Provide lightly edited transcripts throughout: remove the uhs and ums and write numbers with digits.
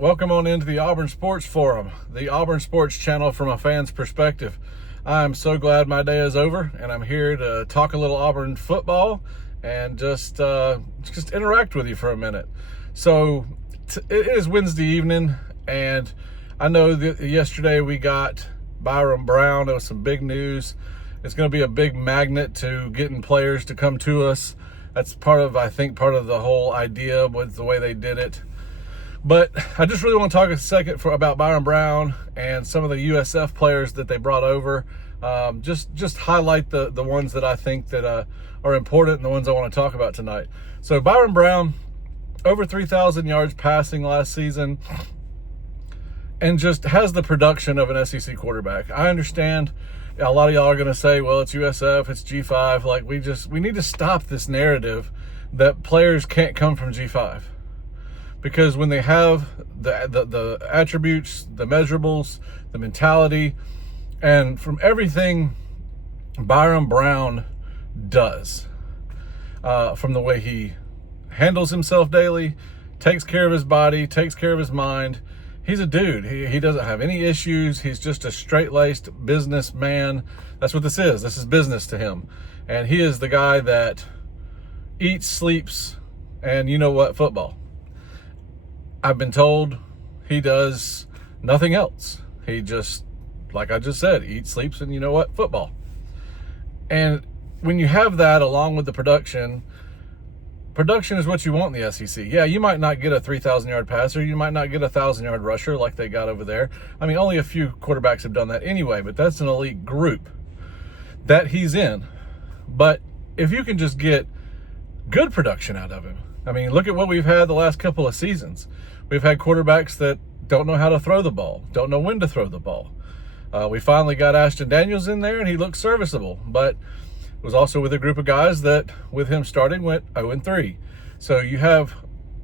welcome on into the Auburn Sports Forum, the Auburn Sports channel from a fan's perspective. I'm so glad my day is over, and I'm here to talk a little Auburn football and just interact with you for a minute. So it is Wednesday evening, and I know that yesterday we got Byrum Brown. There was some big news. It's going to be a big magnet to getting players to come to us. That's part of the whole idea with the way they did it. But I just really want to talk a second about Byrum Brown and some of the USF players that they brought over. Just highlight the ones that I think that are important and the ones I want to talk about tonight. So Byrum Brown, over 3,000 yards passing last season, and just has the production of an SEC quarterback. I understand a lot of y'all are going to say, well, it's USF, it's G5. Like, we need to stop this narrative that players can't come from G5. Because when they have the attributes, the measurables, the mentality, and from everything Byrum Brown does, from the way he handles himself daily, takes care of his body, takes care of his mind, he's a dude. He doesn't have any issues. He's just a straight-laced businessman. That's what this is. This is business to him. And he is the guy that eats, sleeps, and you know what, football. I've been told he does nothing else. He just, like I just said, eats, sleeps, and you know what, football. And when you have that along with the production is what you want in the SEC. Yeah, you might not get a 3,000-yard passer. You might not get a 1,000-yard rusher like they got over there. I mean, only a few quarterbacks have done that anyway, but that's an elite group that he's in. But if you can just get good production out of him, I mean, look at what we've had the last couple of seasons. We've had quarterbacks that don't know how to throw the ball, don't know when to throw the ball. We finally got Ashton Daniels in there, and he looked serviceable, but it was also with a group of guys that, with him starting, went 0-3. So you have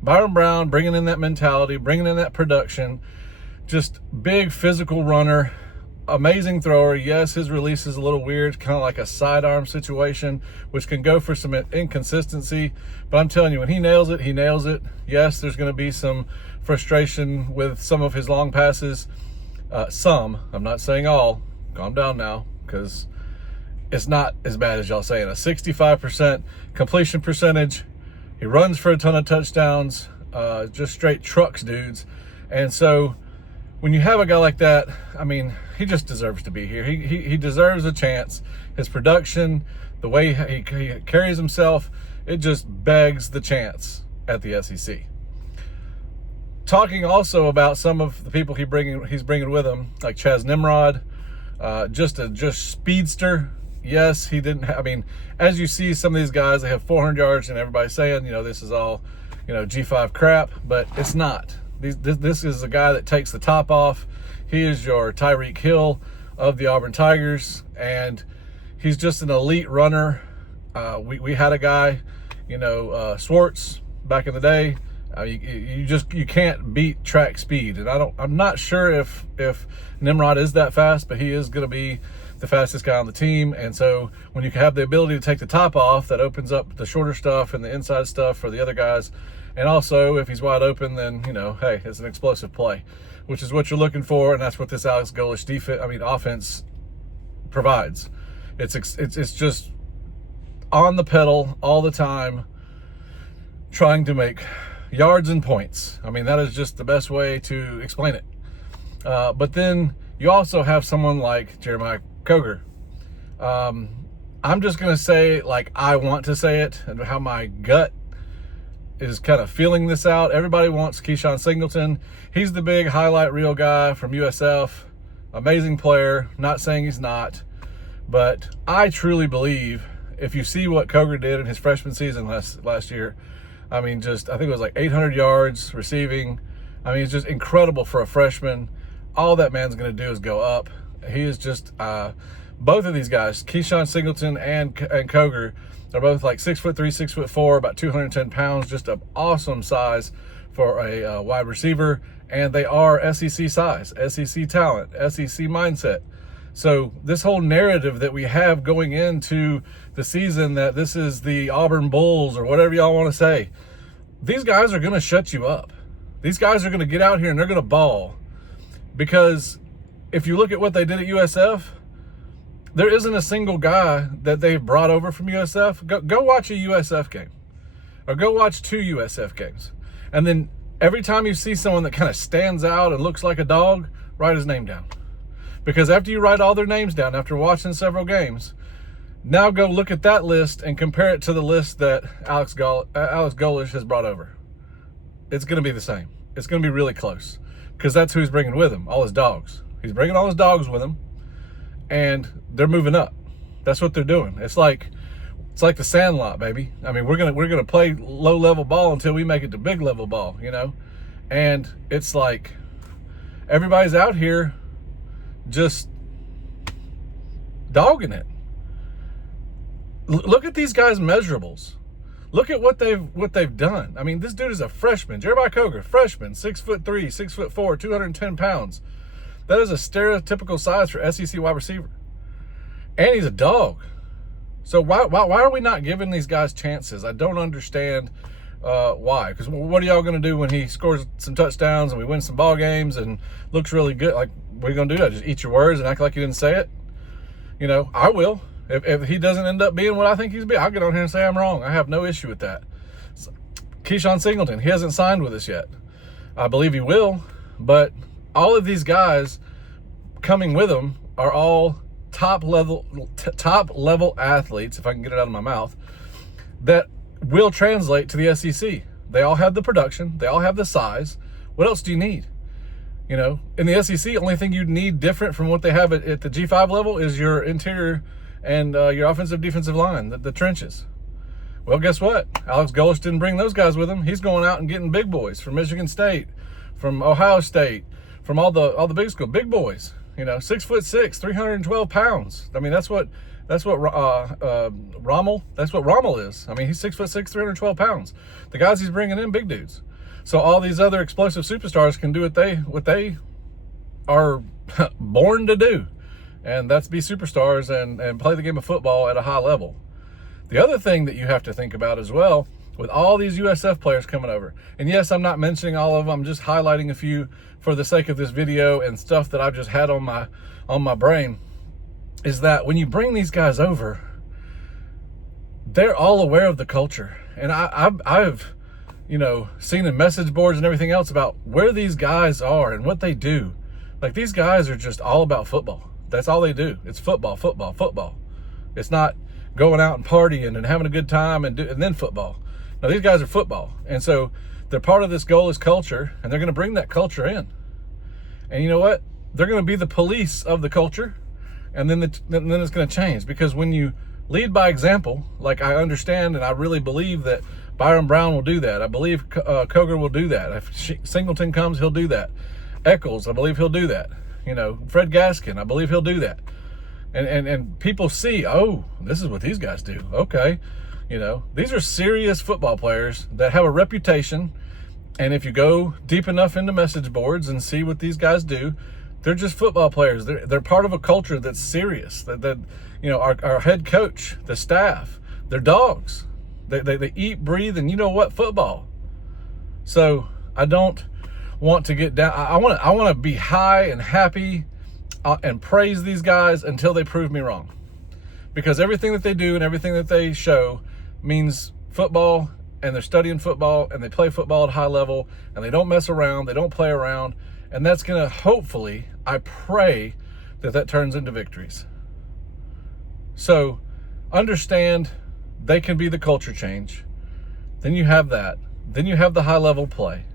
Byrum Brown bringing in that mentality, bringing in that production, just big physical runner, amazing thrower. Yes, his release is a little weird, kind of like a sidearm situation, which can go for some inconsistency. But I'm telling you, when he nails it, he nails it. Yes, there's going to be some frustration with some of his long passes. I'm not saying all. Calm down now, because it's not as bad as y'all saying. A 65% completion percentage. He runs for a ton of touchdowns, just straight trucks dudes. And so when you have a guy like that, I mean, he just deserves to be here. He deserves a chance. His production, the way he carries himself, it just begs the chance at the SEC. Talking also about some of the people he's bringing with him, like Chaz Nimrod, just speedster. Yes, he didn't I mean, as you see, some of these guys, they have 400 yards, and everybody's saying, this is all, G5 crap, but it's not. This is a guy that takes the top off. He is your Tyreek Hill of the Auburn Tigers, and he's just an elite runner. We had a guy, Swartz back in the day. You can't beat track speed, and I'm not sure if Nimrod is that fast, but he is going to be the fastest guy on the team. And so when you have the ability to take the top off, that opens up the shorter stuff and the inside stuff for the other guys. And also, if he's wide open, then hey, it's an explosive play, which is what you're looking for, and that's what this Alex Golesh offense provides. It's just on the pedal all the time, trying to make yards and points. I mean, that is just the best way to explain it. But then you also have someone like Jeremiah Coger. I'm just going to say, like I want to say it, and how my gut is kind of feeling this out. Everybody wants Keyshawn Singleton. He's the big highlight reel guy from USF. Amazing player. Not saying he's not. But I truly believe, if you see what Coger did in his freshman season last year, I mean, I think it was like 800 yards receiving. I mean, it's just incredible for a freshman. All that man's going to do is go up. He is just, both of these guys, Keyshawn Singleton and Coger, they're both like 6'3", 6'4", about 210 pounds, just an awesome size for a wide receiver. And they are SEC size, SEC talent, SEC mindset. So this whole narrative that we have going into the season, that this is the Auburn Bulls or whatever y'all want to say, these guys are going to shut you up. These guys are going to get out here and they're going to ball. Because if you look at what they did at USF, there isn't a single guy that they've brought over from USF. Go watch a USF game. Or go watch 2 USF games. And then every time you see someone that kind of stands out and looks like a dog, write his name down. Because after you write all their names down, after watching several games, now go look at that list and compare it to the list that Alex Golesh has brought over. It's going to be the same. It's going to be really close. Because that's who he's bringing with him, all his dogs. He's bringing all his dogs with him, and they're moving up. That's what they're doing. It's like the Sandlot, baby. I mean, we're gonna play low level ball until we make it to big level ball, you know. And it's like everybody's out here just dogging it. Look at these guys' measurables. Look at what they've done. I mean, this dude is a freshman. Jeremiah Coger, freshman, 6'3", 6'4", 210 pounds. That is a stereotypical size for SEC wide receiver. And he's a dog. So why are we not giving these guys chances? I don't understand why. Because what are y'all going to do when he scores some touchdowns and we win some ball games and looks really good? Like, what are you going to do? Just eat your words and act like you didn't say it? You know, I will. If he doesn't end up being what I think he's being, I'll get on here and say I'm wrong. I have no issue with that. Keyshawn Singleton, he hasn't signed with us yet. I believe he will, but all of these guys coming with him are all top level athletes, if I can get it out of my mouth, that will translate to the SEC. They all have the production. They all have the size. What else do you need? You know, in the SEC, the only thing you'd need different from what they have at the G5 level is your interior and your offensive defensive line, the trenches. Well, guess what? Alex Golesh didn't bring those guys with him. He's going out and getting big boys from Michigan State, from Ohio State, from all the big school, big boys. You know, 6'6", 312 pounds. I mean, that's what Rommel. That's what Rommel is. I mean, he's 6'6", 312 pounds. The guys he's bringing in, big dudes. So all these other explosive superstars can do what they are born to do. And that's be superstars and play the game of football at a high level. The other thing that you have to think about as well, with all these USF players coming over, and yes, I'm not mentioning all of them, I'm just highlighting a few for the sake of this video and stuff that I've just had on my brain, is that when you bring these guys over, they're all aware of the culture. And I've you know, seen in message boards and everything else about where these guys are and what they do. Like, these guys are just all about football. That's all they do. It's football, football, football. It's not going out and partying and having a good time and then football. No, these guys are football. And so they're part of this goalless culture, and they're going to bring that culture in. And you know what? They're going to be the police of the culture, and then it's going to change. Because when you lead by example, like I understand and I really believe that Byrum Brown will do that. I believe Coger will do that. If Singleton comes, he'll do that. Eccles, I believe he'll do that. You know, Fred Gaskin, I believe he'll do that. And people see, oh, this is what these guys do. Okay. You know, these are serious football players that have a reputation. And if you go deep enough into message boards and see what these guys do, they're just football players. They're part of a culture that's serious. That you know, our head coach, the staff, they're dogs. They eat, breathe, and you know what, football. So I don't want to get down. I want to be high and happy and praise these guys until they prove me wrong. Because everything that they do and everything that they show means football, and they're studying football, and they play football at a high level, and they don't mess around, they don't play around, and that's going to, hopefully, I pray that turns into victories. So understand they can be the culture change. Then you have that. Then you have the high level play.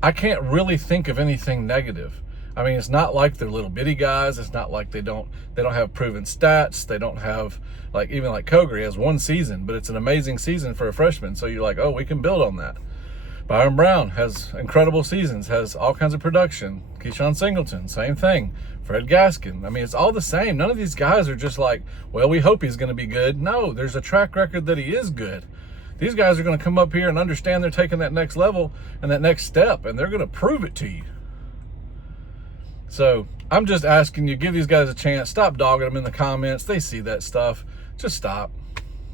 I can't really think of anything negative. I mean, it's not like they're little bitty guys. It's not like they don't have proven stats. They don't have, like, even like Coger, he has one season, but it's an amazing season for a freshman. So you're like, oh, we can build on that. Byrum Brown has incredible seasons, has all kinds of production. Keyshawn Singleton, same thing. Fred Gaskin. I mean, it's all the same. None of these guys are just like, well, we hope he's going to be good. No, there's a track record that he is good. These guys are going to come up here and understand they're taking that next level and that next step, and they're going to prove it to you. So I'm just asking you, give these guys a chance. Stop dogging them in the comments. They see that stuff. Just stop.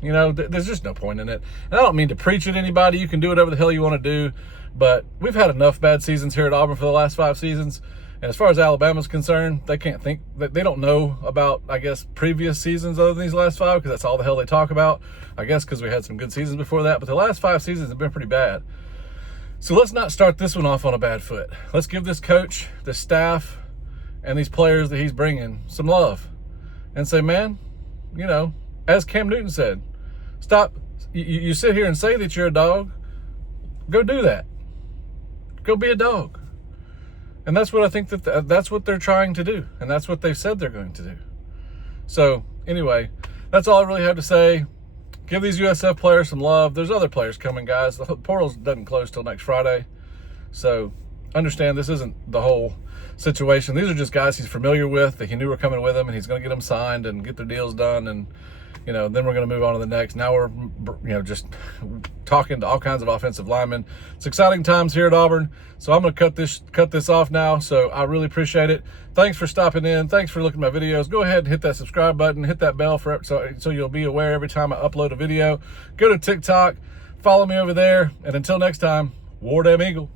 You know, there's just no point in it. And I don't mean to preach at anybody. You can do whatever the hell you want to do. But we've had enough bad seasons here at Auburn for the last 5 seasons. And as far as Alabama's concerned, they can't think, they don't know about, I guess, previous seasons other than these last 5, because that's all the hell they talk about. I guess because we had some good seasons before that, but the last 5 seasons have been pretty bad. So let's not start this one off on a bad foot. Let's give this coach, the staff, and these players that he's bringing some love and say, man, you know, as Cam Newton said, stop. You sit here and say that you're a dog. Go do that. Go be a dog. And that's what I think that's what they're trying to do. And that's what they've said they're going to do. So anyway, that's all I really have to say. Give these USF players some love. There's other players coming, guys. The portal doesn't close till next Friday. So understand this isn't the whole situation. These are just guys he's familiar with, that he knew were coming with him, and he's going to get them signed and get their deals done. And, you know, then we're going to move on to the next. Now we're, you know, just talking to all kinds of offensive linemen. It's exciting times here at Auburn. So I'm going to cut this off now. So I really appreciate it. Thanks for stopping in. Thanks for looking at my videos. Go ahead and hit that subscribe button, hit that bell so you'll be aware every time I upload a video. Go to TikTok, follow me over there. And until next time, War Damn Eagle.